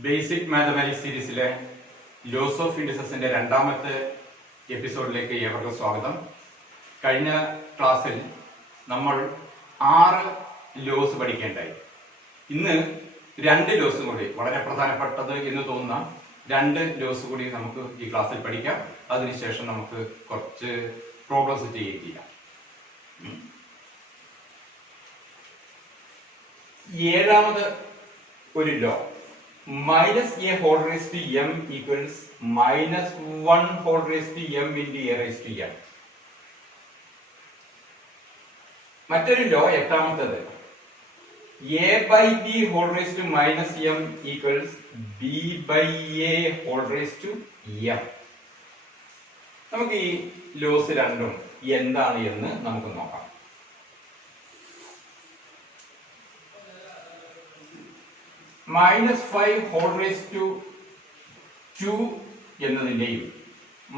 Basic mathematics സീരീസിലെ loss of ഇൻഡിസസിന്റെ രണ്ടാമത്തെ എപ്പിസോഡിലേക്ക് ഏവർക്കും സ്വാഗതം. കഴിഞ്ഞ ക്ലാസ്സിൽ നമ്മൾ 6 ലോസ് പഠിക്കേണ്ടായി. ഇന്ന് 2 ലോസും കൂടി, വളരെ പ്രധാനപ്പെട്ടത് എന്ന് തോന്നുന്ന 2 ലോസ് കൂടി നമുക്ക് ഈ ക്ലാസ്സിൽ പഠിക്കാം. അതിനുശേഷം നമുക്ക് കുറച്ച് പ്രോബ്ലംസ് ചെയ്യുകയും ചെയ്യാം. 7ാമത് ഒരു law, minus a whole raised to m equals minus 1 whole raised to m into a raised to m. മറ്റൊരു law 8ാമത്തേത്, a by b whole raised to minus m equals b by a whole raised to m. നമുക്ക് ഈ loss രണ്ടും എന്താണ് എന്ന് നമുക്ക് നോക്കാം. -5 whole raised to 2 എന്നതിന്റെയും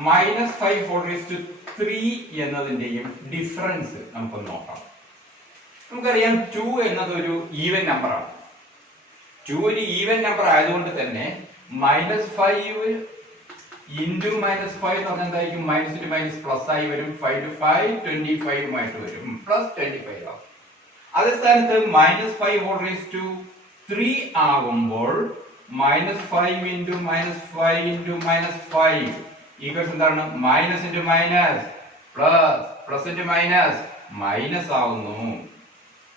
-5 whole raised to 3 എന്നതിന്റെയും ഡിഫറൻസ് നമുക്ക് നോക്കാം. നമുക്കറിയാം 2 എന്നത് ഒരു ഈവൻ നമ്പറാണ്. 2 ഒരു ഈവൻ നമ്പർ ആയതുകൊണ്ട് തന്നെ -5 ഇൻറ്റു -5 എന്ന് പറഞ്ഞാൽ എന്തായിരിക്കും? മൈനസ് ടു മൈനസ് പ്ലസ് ആയി വരും. 5 to 5 25 ആയിട്ട് വരും, പ്ലസ് 25 ആവും. അതേ സ്ഥാനത്ത് -5 whole raised to 3 ആകുമ്പോൾ -5 into -5 into -5 ഈക്വൽസ് എന്താണ്? Minus into minus plus, plus into minus minus ആവുന്നു,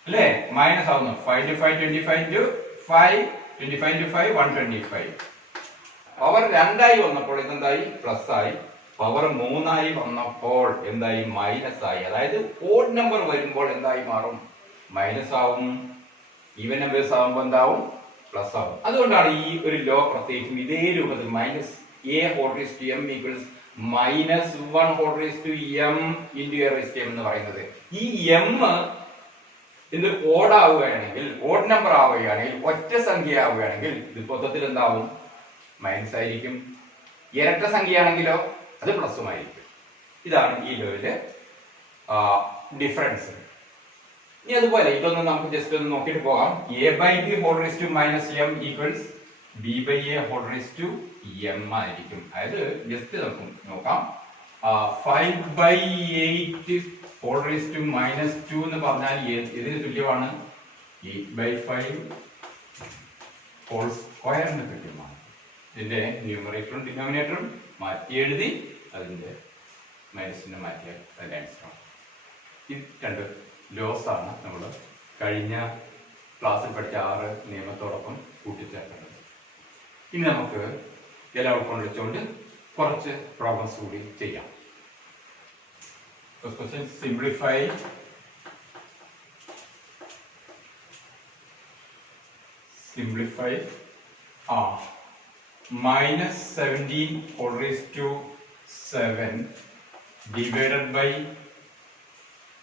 അല്ലേ? മൈനസ് ആവുന്നു. 5 to 5 25 into 5 25 into 5 125. പവർ 2 ആയി വന്നപ്പോൾ ഇതെന്തായി? പ്ലസ് ആയി. പവർ 3 ആയി വന്നപ്പോൾ എന്തായി? മൈനസ് ആയി. അതായത് ഓഡ് നമ്പർ വരുമ്പോൾ എന്തായി മാറും? മൈനസ് ആവും. ഈവൻ നമ്പേഴ്സ് ആകുമ്പോൾ എന്താവും? പ്ലസ് ആവും. അതുകൊണ്ടാണ് ഈ ഒരു ലോ പ്രത്യേകിച്ചും ഇതേ രൂപത്തിൽ minus a whole raise to m equals minus 1 whole raise to m into a raise to m എന്ന് പറയുന്നത്. ഈ എം ഇത് ഓഡ് ആവുകയാണെങ്കിൽ, ഓഡ് നമ്പർ ആവുകയാണെങ്കിൽ, ഒറ്റ സംഖ്യ ആവുകയാണെങ്കിൽ ഇത് മൊത്തത്തിൽ എന്താവും? മൈനസ് ആയിരിക്കും. ഇരട്ട സംഖ്യയാണെങ്കിലോ അത് പ്ലസുമായിരിക്കും. ഇതാണ് ഈ ലോയിലെ ഡിഫറൻസ്. ഇനി അതുപോലെ ഇതൊന്ന് നമുക്ക് ജസ്റ്റ് ഒന്ന് നോക്കിയിട്ട് പോകാം. a by b whole raised to minus m equals b by a whole raised to m ആയിരിക്കും. അതായത് ജസ്റ്റ് നമുക്ക് നോക്കാം. 5 by 8 whole raised to minus 2 എന്ന് പറഞ്ഞാൽ ഇതിന് തുല്യമാണ് 8 by 5 whole square ന് തുല്യമാണ്. ഇതിന്റെ ന്യൂമറേറ്ററും ഡിനോമിനേറ്ററും മാറ്റി എഴുതി അതിന്റെ മൈനസിനെ മാറ്റിയാൽ അതിന്റെ ആൻസർ. ഇത് 2 ലോസ് ആണ് നമ്മൾ കഴിഞ്ഞ ക്ലാസ്സിൽ പഠിച്ച 6 നിയമത്തോടൊപ്പം കൂട്ടിച്ചേർക്കുന്നത്. ഇനി നമുക്ക് എല്ലാം ഉൾക്കൊള്ളിച്ചുകൊണ്ട് കുറച്ച് പ്രോബ്ലംസ് കൂടി ചെയ്യാം. Simplify -17 whole raised to 7 divided by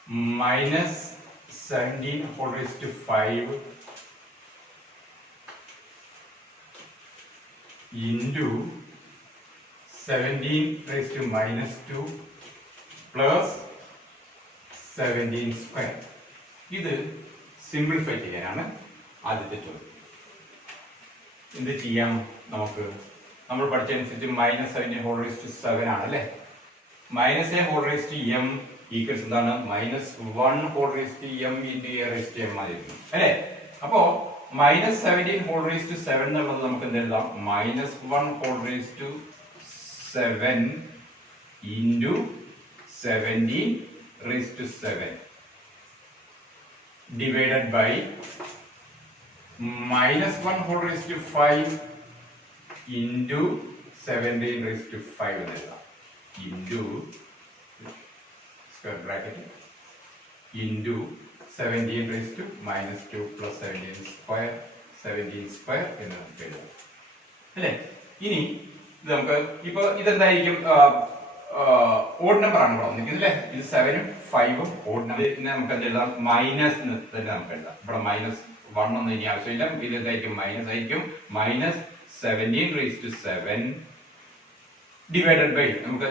-17 whole raised to 5 into 17 raised to -2 plus 17 square. ഇത് സിംപ്ലിഫൈ ചെയ്യാനാണ് ആദ്യത്തെ ചോദ്യം. എന്ത് ചെയ്യാം? നമ്മൾ പഠിച്ചതനുസരിച്ച് -17 whole raised to 7 ആണ്, അല്ലേ? -a whole raised to m equals എന്താണ്? -1 whole raised to m into a raised to m ആയിരിക്കും, അല്ലേ? അപ്പോ -17 whole raised to 7 എന്നുള്ളത് നമുക്ക് എന്ത് എഴുതാം? -1 whole raised to 7 into 17 raised to 7 divided by -1 whole raised to 5 into 17 raised to 5 എന്ന് എഴുതാം. into square bracket into 17 raised to -2 plus 17 square എന്ന് നമുക്ക് എഴുതാം, അല്ലേ? ഇനി ഇത് നമുക്ക് ഇപ്പൊ ഇതെന്തായിരിക്കും? ഓഡ് നമ്പർ ആണ് ഇവിടെ വന്നിരിക്കുന്നത്, അല്ലേ? ഇത് 7 ഉം 5 ഉം ഓഡ് നമ്പർ. പിന്നെ നമുക്ക് എന്ത് എഴുതാം? മൈനസ് തന്നെ നമുക്ക് എഴുതാം. ഇവിടെ -1 ഒന്നും ഇനി ആവശ്യമില്ല. ഇത് എന്തായിരിക്കും? മൈനസ് ആയിരിക്കും. -17 raised to 7 ഡിവൈഡഡ് ബൈ, നമുക്ക്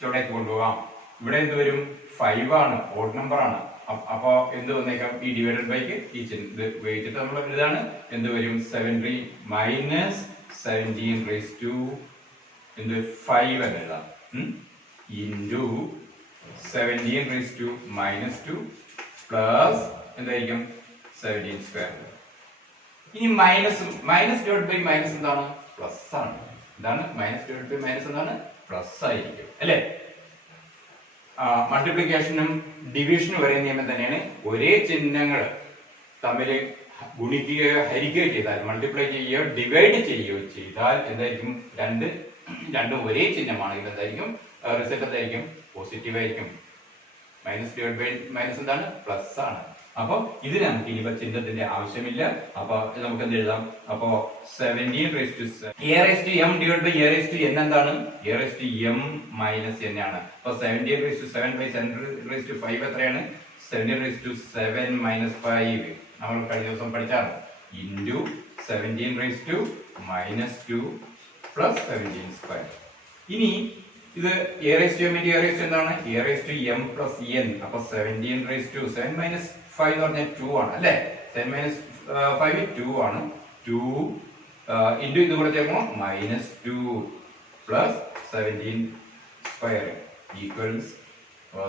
ചുവടേക്ക് കൊണ്ടുപോകാം. ഇവിടെ എന്ത് വരും? 5 ആണ്, ഓഡ് നമ്പർ ആണ്. അപ്പൊ എന്ത് വന്നേക്കാം, ഈ ഡിവൈഡഡ് ബൈക്ക് ഈ ഇത് ഉപയോഗിച്ചിട്ട് നമ്മൾ ഇതാണ് എന്ത് വരും, 17 മൈനസ് 17 റേസ് ടു എന്ത് 5 എന്ന് എഴുതാം, ഇൻറ്റു 17 റേസ് ടു -2 പ്ലസ് എന്തായിരിക്കും 17 സ്ക്വയർ. ഇനി മൈനസ് ഡിവൈഡ് ബൈ മൈനസ് എന്താണ്, പ്ലസ് ആണ്. എന്താണ് മൈനസ് ഡിവൈഡ് ബൈ മൈനസ് എന്താണ്, പ്ലസ് ആയിരിക്കും അല്ലെ. മൾട്ടിപ്ലിക്കേഷനും ഡിവിഷനും ഒരേ നിയമം തന്നെയാണ്. ഒരേ ചിഹ്നങ്ങൾ തമ്മിൽ ഗുണിക്കുകയോ ഹരിക്കുകയോ ചെയ്താൽ, മൾട്ടിപ്ലൈ ചെയ്യുകയോ ഡിവൈഡ് ചെയ്യുകയോ ചെയ്താൽ എന്തായിരിക്കും, രണ്ടും ഒരേ ചിഹ്നമാണെങ്കിൽ എന്തായിരിക്കും റിസൾട്ട്, എന്തായിരിക്കും പോസിറ്റീവ് ആയിരിക്കും. മൈനസ് ഡിവൈഡ് ബൈ മൈനസ് എന്താണ്, പ്ലസ് ആണ്. അപ്പൊ ഇതിന് നമുക്ക് ഇനി ചിഹ്നത്തിന്റെ ആവശ്യമില്ല. അപ്പൊ നമുക്ക് എന്ത് എഴുതാം, അപ്പൊ 17 raise to a raise to m divide by a raise to n എന്താണ്, a raise to m minus n ആണ്. അപ്പൊ 17 raise to 7 by 7 raise to 5 എത്രയാണ്, 17 റേസ് ടു 7 മൈനസ് 5 നമ്മൾ കഴിഞ്ഞ ദിവസം പഠിച്ചാണ്, into 17 raise to -2 plus 17 square. ഇനി ഇത് a raise to m into a raise to എന്താണ്, a raise to m plus n. അപ്പൊ 17 റേസ് ടു 7 മൈനസ് 5 എന്ന് പറഞ്ഞാൽ 2 ആണ് അല്ലെ. 10 മൈനസ് 5 2 ആണ്. 2 ഇൻറ്റു ഇത് കൂടെ ചേർക്കണം -2 plus 17 square equals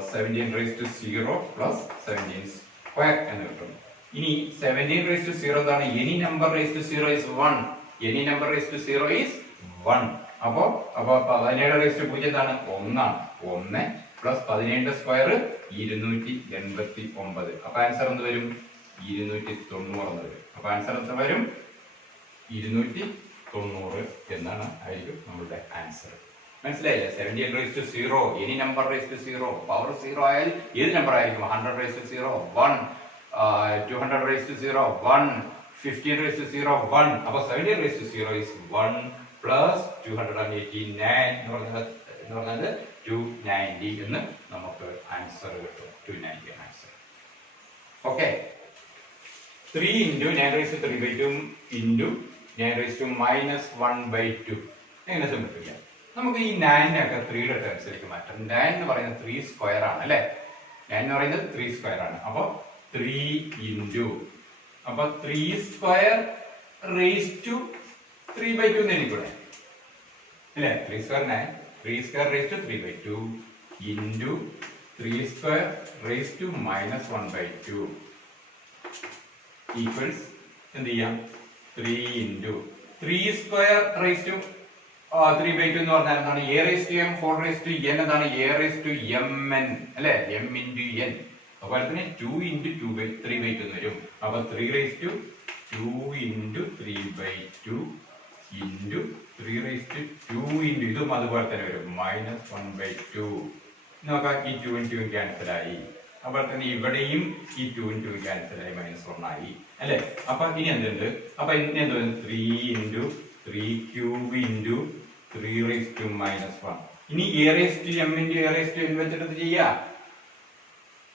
17 raise to 0 plus 17 square എന്ന് കിട്ടും. ഇനി 17 റേസ് ടു 0 എന്താണ്, any number raise to 0 is 1. Any number raise to 0 is 1. അപ്പൊ 17 റേസ് ടു 0 എന്താണ്, 1 ആണ്. 1 പ്ലസ് 17 സ്ക്വയർ 289. അപ്പൊ ആൻസർ എന്ത് വരും, 290 എന്ന് വരും. അപ്പൊ ആൻസർ എന്ത് വരും, 290 എന്നാണ് ആയിരിക്കും നമ്മളുടെ ആൻസർ. മനസ്സിലായില്ലേ? 17 raise to 0 any number raise to 0, power 0 ആയാൽ ഏത് നമ്പർ ആയിരിക്കും, 100 raise to 0 1, 200 raise to 0 1, 15 raise to 0 1. അപ്പൊ 17 റേസ് ടു 0 is 1 പ്ലസ് 289 എന്ന് പറഞ്ഞാൽ 290 എന്ന് നമുക്ക് ആൻസർ കിട്ടും. 290 answer. Okay. 3 into 9 raise to 3/2 into 9 raise to -1/2 എങ്ങനെ സിംപ്ലിഫിക്കാം? നമുക്ക് ഈ 9 ഒക്കെ 3യുടെ ടേംസിലേക്ക് മാറ്റാം. 9 എന്ന് പറയുന്നത് 3 സ്ക്വയർ ആണ് അല്ലെ. 9 എന്ന് പറയുന്നത് 3 സ്ക്വയർ ആണ്. അപ്പൊ 3 ഇൻറ്റു, അപ്പൊ 3 സ്ക്വയർ റേസ് ടു 3/2 എന്ന് എഴുതിക്കൂടെ അല്ലെ. 3 square 9, 3 square raise to 3/2 into 3 square raise to -1/2 equals എന്ത് ചെയ്യാം, 3 ഇൻറ്റു 3 സ്ക്വയർ റേസ് ടു 3/2 എന്ന് പറഞ്ഞാൽ എന്താണ്, a raise to m whole raise to n എന്താണ്, a റേസ് ടു mn അല്ലെ, m ഇൻറ്റു n. അതുപോലെ തന്നെ 2 ഇൻറ്റു 3/2 എന്ന് വരും. അപ്പൊ 3 raise to 2 into 3/2 into 3 raise to 2 into ഇതും അതുപോലെ തന്നെ വരും -1/2. നോക്കാം, ഈ 2 യും 2 ക്യാൻസൽ ആയി. അതുപോലെ തന്നെ ഇവിടെയും ഈ 2 യും 2 ക്യാൻസൽ ആയി, -1 ആയി അല്ലെ. അപ്പൊ ഇനി എന്തുണ്ട്, അപ്പൊ ഇനി എന്ത് വരും, 3 into 3 cube into 3 raise to -1. ഇനി a raise to m into a raise to n വെച്ചിട്ട് ചെയ്യാം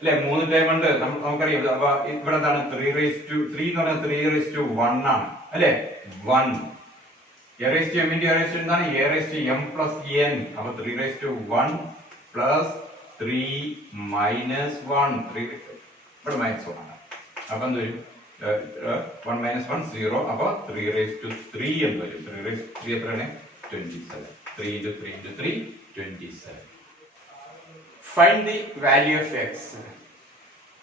അല്ലെ. 3 ടൈം ഉണ്ട് നമുക്കറിയാം. അപ്പൊ ഇവിടെ എന്താണ്, 3 റേസ് ടു 3 എന്ന് പറഞ്ഞാൽ 3 റേസ് ടു 1 ആണ് അല്ലെ. 1 a raise to m into a raise to എന്താണ്, a raise to m plus n. അപ്പൊ 3 റേസ് ടു 1 പ്ലസ് 3 മൈനസ് 1, 3 ഇവിടെ -1 ആണ്. അപ്പൊ എന്ത് വരും, 1 - 1 0. അപ്പൊ 3 റേസ് ടു 3 എന്ന് വരും. 3 റേസ് ടു 3 എത്രയാണ്, 27. 3 into 3 into 3 27. Find the value of x.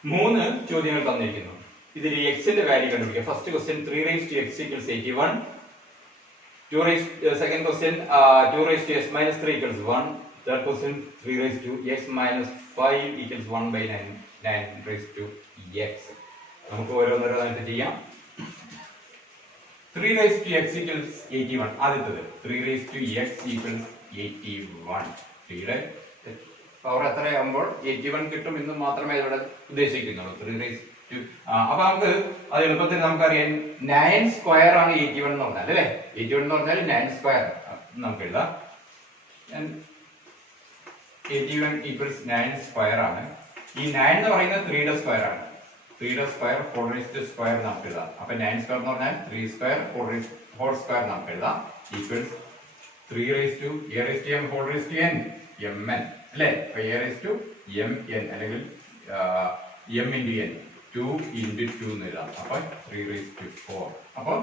3 ചോദ്യങ്ങൾ തന്നിരിക്കുന്നു. ഇതിൽ x ന്റെ വാല്യൂ കണ്ടുപിടിക്കുക. First question 3 raise to x equals 81. Second question 2 raised to x minus 3 equals 1. Third question 3 raised to x minus 5 equals 1/9. 9 raised to x. നമുക്ക് ഓരോന്നോരോന്നായിട്ട് ചെയ്യാം. 3 raised to x equals 81. ആദ്യത്തേത് 3 raised to x equals 81. 3യുടെ power എത്രയാകുമ്പോൾ 81 കിട്ടും എന്ന് മാത്രമേ ഇവിടെ ഉദ്ദേശിക്കുന്നുള്ളൂ. 3 raised to അപ്പൊ നമുക്ക് അത് എളുപ്പത്തിൽ നമുക്കറിയാം 9 സ്ക്വയർ ആണ് 81 എന്ന് പറഞ്ഞാൽ അല്ലേ. 81 എന്ന് പറഞ്ഞാൽ 9 സ്ക്വയർ നമുക്ക് എഴുതാം. 81 ഈക്വൽസ് 9 സ്ക്വയർ ആണ്. ഈ 9 എന്ന് പറയുന്നത് 3യുടെ സ്ക്വയർ ആണ്. 3യുടെ square whole raised to square നമുക്ക് എഴുതാം. അപ്പൊ 9 സ്ക്വയർ എന്ന് പറഞ്ഞാൽ 3 സ്ക്വയർ ഹോൾ സ്ക്വയർ നമുക്ക് എഴുതാം. Equals 3 raise to a raise to m whole raise to n mn അല്ലേ. അപ്പൊ a റേസ് ടു mn അല്ലെങ്കിൽ m into n 2 into 2 എന്ന് എഴുതാം. അപ്പൊ 3 raised to 4. അപ്പൊ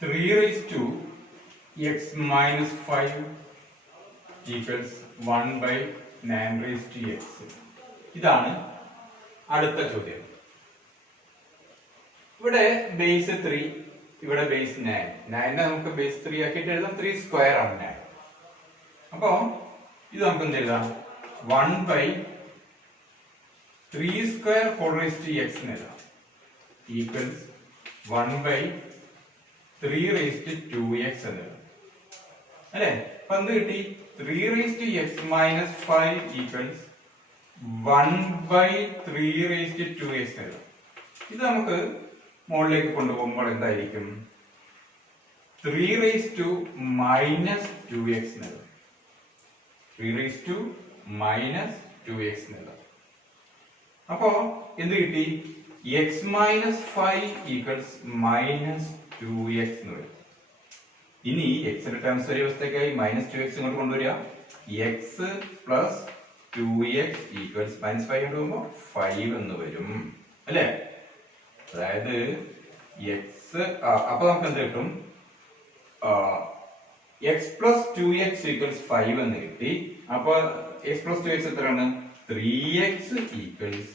3 raised to x minus 5 equals 1 by 9 raised to x. ഇതാണ് അടുത്ത ചോദ്യം. ഇവിടെ ബേസ് 3, ഇവിടെ ബേസ് 9. 9 നമുക്ക് ബേസ് 3 ആക്കിയിട്ട് എഴുതാം. 3 സ്ക്വയർ ആണ് 9. അപ്പൊ ഇത് നമുക്ക് എന്ത് എഴുതാം? 1 by 3 square whole raised to x എന്ന് എഴുതാം. Equals 1 by 3 raised to 2x എന്ന് എഴുതാം. അല്ലേ? അപ്പൊ എന്ത് കിട്ടി? 3 raised to x minus 5 equals 1 by 3 raised to 2x എന്ന് എഴുതാം. ഇത് നമുക്ക് മുകളിലേക്ക് കൊണ്ടുപോകുമ്പോൾ എന്തായിരിക്കും? 3 raised to minus 2x എന്ന് എഴുതാം. 3 raised to minus 2x എന്ന് എഴുതാം. അപ്പോ എന്ത് കിട്ടി? x minus 5 equals minus 2x എന്ന് വരും. ഇനി എക്സിന്റെ ടേംസ് ഒരു വ്യവസ്ഥയ്ക്കായി മൈനസ് 2x ഇങ്ങോട്ട് കൊണ്ടുവരിക. x plus 2x equals minus 5 കൊണ്ട് പോകുമ്പോൾ 5 എന്ന് വരും. അല്ലേ? അതായത് എക്സ് അപ്പൊ നമുക്ക് എന്ത് കിട്ടും? എക്സ് പ്ലസ് 2x ഈക്വൽസ് 5 എന്ന് കിട്ടി. അപ്പൊ എക്സ് പ്ലസ് 2x എത്രയാണ്? 3x ഈക്വൽസ്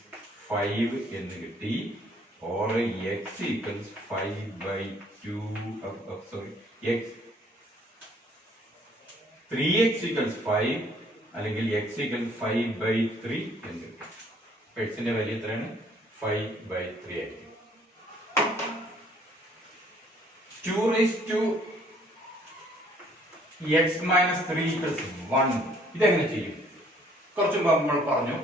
5 എന്ന് കിട്ടി. or x equals 5 by 2 x 3x equals 5 അല്ലെങ്കിൽ x equals 5 by 3 എന്ന് കിട്ടും. x ന്റെ വാല്യൂ എത്രയാണ്? 5 by 3 ആയിരിക്കും. 2 raised to x minus 3 equals 1. ഇതെങ്ങനെ ചെയ്യും? കുറച്ച് മുമ്പ് നമ്മൾ പറഞ്ഞു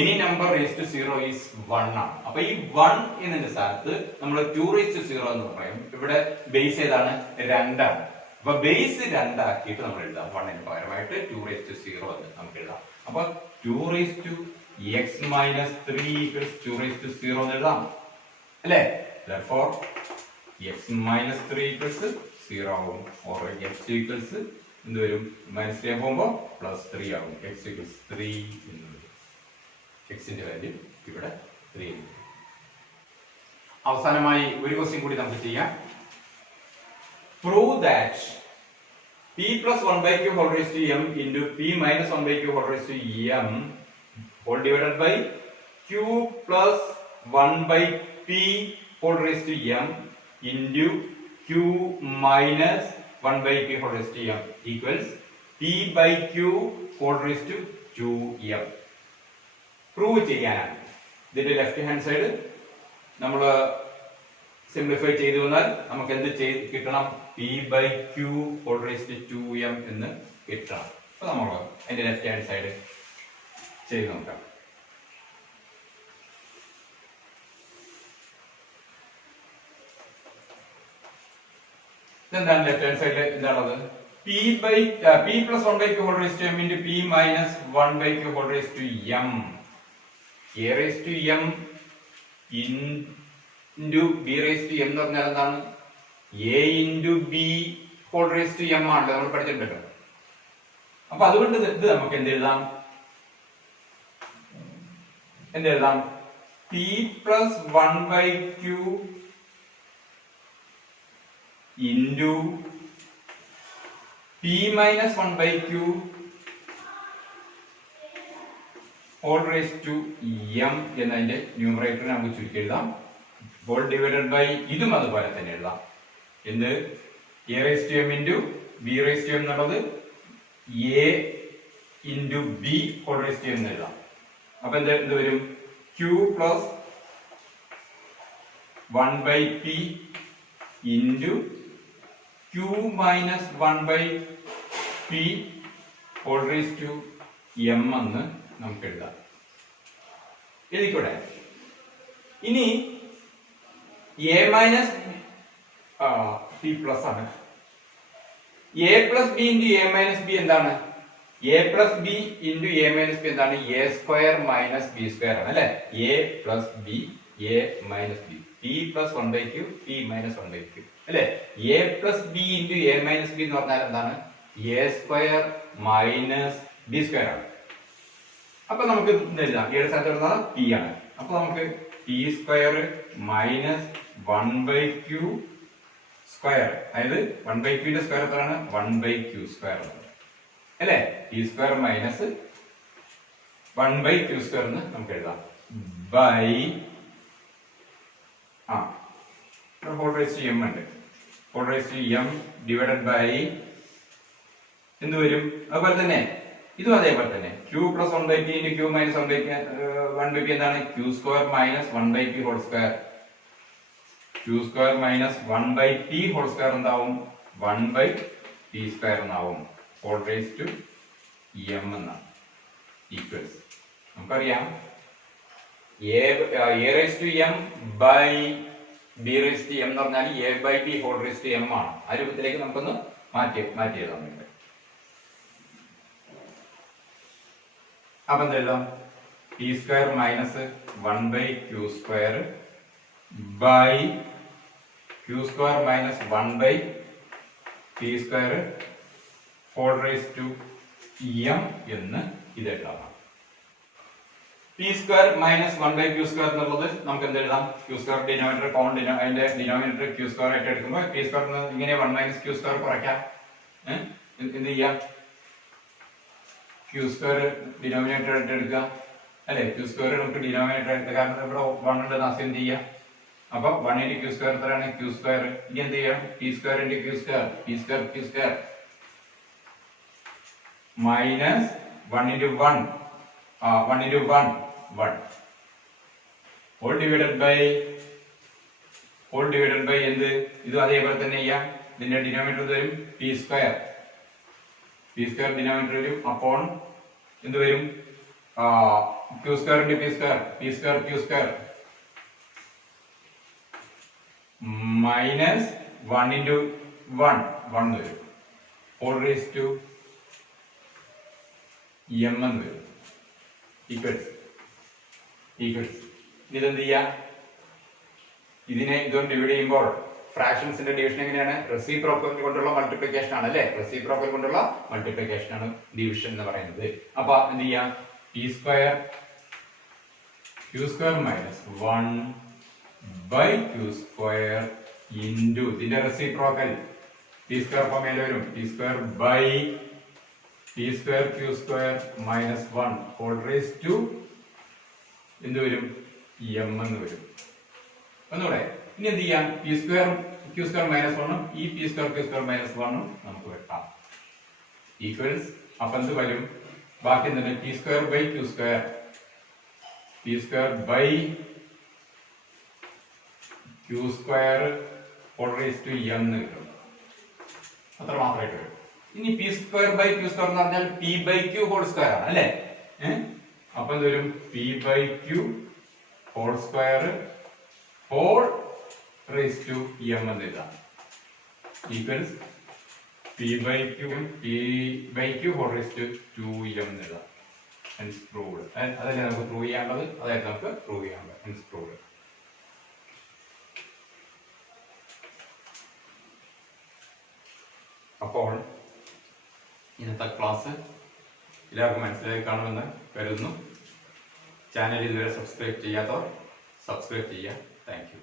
any number raised to 0 is 1 ആണ്. അപ്പൊ ഈ 1 എന്നതിന്റെ സ്ഥാനത്ത് നമ്മൾ 2 raised to 0 എന്ന് പറയും. ഇവിടെ ബേസ് ഏതാണ്? 2 ആണ്. അപ്പൊ ബേസ് 2 ആക്കിയിട്ട് നമ്മൾ എഴുതാം. 1 ന് പകരമായിട്ട് 2 raised to 0 എന്ന് നമുക്ക് എഴുതാം. അപ്പൊ 2 raised to x minus 3 equals 2 raised to 0 എന്ന് എഴുതാം. അല്ലേ? therefore x minus 3 equals 0 ആവും. or x equals എന്ത് വരും? മൈനസ് 3 പോകുമ്പോൾ പ്ലസ് 3 ആവും. x equals 3 എന്ന് വരും. x ന്റെ വാല്യൂ ഇവിടെ 3. അവസാനമായി ഒരു ക്വസ്റ്റ്യൻ കൂടി നമുക്ക് ചെയ്യാം. prove that p plus 1 by q whole raised to m into p minus 1 by q whole raised to m whole divided by q plus 1 by p whole raised to m into q minus 1 by q whole raised to m equals p by q whole raised to 2m. Prove ചെയ്യാനാണ്. ഇതിന്റെ left hand side നമ്മൾ simplify ചെയ്തു വന്നാൽ നമുക്ക് എന്ത് കിട്ടണം? p by q whole raised to 2m എന്ന് കിട്ടണം. അപ്പൊ നമ്മൾ അതിന്റെ ലെഫ്റ്റ് ഹാൻഡ് സൈഡ് ചെയ്ത് നോക്കാം. എന്താണ് ലെഫ്റ്റ് ഹാൻഡ് സൈഡിൽ എന്താണത്? p plus 1 by q whole raised to m into p minus 1 by q whole raised to m. a raised to m into b raised to m എന്ന് പറഞ്ഞാൽ എന്താണ്? a into b whole raised to m ആണ് നമ്മൾ പഠിച്ചിട്ടുണ്ടല്ലോ. അപ്പൊ അതുകൊണ്ട് ഇത് നമുക്ക് എന്തെഴുതാം? p plus 1 by q into p minus 1 by q whole raised to m എന്നതിന്റെ ന്യൂമറേറ്റർ നമുക്ക് ചുരുക്കി എഴുതാം. whole divided by ഇതും അതുപോലെ തന്നെ എഴുതാം. എന്ത്? a raised to m into b raised to m എന്നുള്ളത് a into b whole raised to m എന്ന് എഴുതാം. അപ്പൊ എന്ത് വരും? q plus 1 by p into q minus 1 by p whole raised to m എന്ന് നമുക്ക് എഴുതാം. എഴുതിക്കൂടെ? ഇനി a മൈനസ് p പ്ലസ് ആണ്. a plus b into a minus b എന്താണ്? a plus b into a minus b എന്താണ്? A square minus b square ആണ്. അല്ലെ? a plus b a minus b p plus 1 by q p minus 1 by q അല്ലെ? A plus b into a minus b എന്ന് പറഞ്ഞാൽ എന്താണ്? A square minus b square ആണ്. അപ്പൊ നമുക്ക് എഴുതാം, എയുടെ സ്ഥാനത്ത് വരുന്നത് പി ആണ്. അപ്പൊ നമുക്ക് P square minus 1/q square, അതായത് 1/q ന്റെ സ്ക്വയർ എത്രയാണ്? 1/q സ്ക്വയർ അല്ലെ? P square minus 1/q square എന്ന് നമുക്ക് എഴുതാം. By whole rice to m ഉണ്ട്. Whole rice to m divided by എന്ത് വരും? അതുപോലെ തന്നെ ഇതും അതേപോലെ തന്നെ q plus 1/p into q minus 1/p എന്താണ്? q square minus 1/p whole square. q square minus 1/p whole square എന്താവും? 1/p സ്ക്വയർ എന്നാവും. ഹോൾ റൈസ് ടു m എന്നാണ് ഈക്വൽസ്. നമുക്കറിയാം a raise to m by b raise to m എന്ന് പറഞ്ഞാൽ a/b whole raise to m ആണ്. ആ രൂപത്തിലേക്ക് നമുക്കൊന്ന് മാറ്റി എഴുതാൻ വേണ്ടി. അപ്പൊ എന്തെല്ലാം? P square minus 1/q square by q square minus 1/p square whole rice to m എന്ന് ഇത് എഴുതാം. P square minus 1/q square എന്നുള്ളത് നമുക്ക് എന്ത് എഴുതാം? q സ്ക്വയർ ഡിനോമിനേറ്റർ കോമൺ, അതിന്റെ ഡിനോമിനേറ്റർ q സ്ക്വയർ ആയിട്ട് എടുക്കുമ്പോൾ p സ്ക്വയർ ഇങ്ങനെ 1 മൈനസ് q സ്ക്വയർ കുറയ്ക്കാം. എന്ത് ചെയ്യാം? q സ്ക്വയർ ഡിനോമിനേറ്റർ ആയിട്ട് എടുക്കുക അല്ലെ? q സ്ക്വയർ നമുക്ക് ഡിനോമിനേറ്റർ എടുക്കുക, കാരണം ഇവിടെ 1 ഉണ്ട് അസ്യൂം ചെയ്യാം. അപ്പൊ 1 ഇൻറ്റു q സ്ക്വയർ എത്രയാണ്? q square. ഇനി എന്ത് ചെയ്യാം? p square into q square, p square q square minus 1 into 1 1 into 1 1 whole divided by എന്ത്? ഇത് അതേപോലെ തന്നെ ചെയ്യാം. ഇതിന്റെ ഡിനോമിനേറ്റർ വരും p square. p square denominator വരും അപ്പോൾ എന്ത് വരും? q square into p square, p square q square minus 1 into 1 1 വരും. ഹോൾ റൈസ് ടു m എന്ന് വരും. ഈക്വൽസ്. ഇതെന്ത് ചെയ്യാം? ഇതിനെ ഇതുകൊണ്ട് ഡിവൈഡ് ചെയ്യുമ്പോൾ ഫ്രാക്ഷൻസിന്റെ ഡിവിഷൻ എങ്ങനെയാണ്? റെസിപ്രോക്കൽ കൊണ്ടുള്ള മൾട്ടിപ്ലിക്കേഷൻ ആണ് അല്ലെ? റെസിപ്രോക്കൽ കൊണ്ടുള്ള മൾട്ടിപ്ലിക്കേഷൻ ആണ് ഡിവിഷൻ എന്ന് പറയുന്നത്. അപ്പൊ എന്ത് ചെയ്യാം? P square q square minus 1/q square into ഇതിന്റെ റെസിപ്രോക്കൽ p സ്ക്വയർ മേലെ വരും. p square by p square q square minus 1 whole rice to എന്ത് വരും? m എന്ന് വരും. ഒന്നുകൂടെ ഇനി എന്ത് ചെയ്യാം? p square q square minus 1 ഈ p square q square minus 1 നമുക്ക് വെട്ടാം. ഈക്വൽസ്. അപ്പൊ എന്ത് വരും? ബാക്കി എന്താണ്? p square by q square, p square by q square whole rice to m എന്ന് കിട്ടും. അത്ര മാത്രമായിട്ട് വരും. ഇനി p square by q square എന്ന് പറഞ്ഞാൽ p by q whole square ആണ് അല്ലേ? അപ്പൊ എന്ത് വരും? p by q whole square whole rice to m എന്ന് എഴുതാം. Equals p by q whole rice to 2m എന്ന് എഴുതാം. Hence proved. അതല്ലേ നമുക്ക് പ്രൂവ് ചെയ്യാനുള്ളത്? അതായത് നമുക്ക് പ്രൂവ് ചെയ്യാനുള്ളത്. Hence proved. അപ്പോൾ ഇന്നത്തെ ക്ലാസ് എല്ലാവർക്കും മനസ്സിലായി കാണുമെന്ന് കരുതുന്നു. ചാനൽ ഇതുവരെ സബ്സ്ക്രൈബ് ചെയ്യാത്തവർ സബ്സ്ക്രൈബ് ചെയ്യുക. Thank you.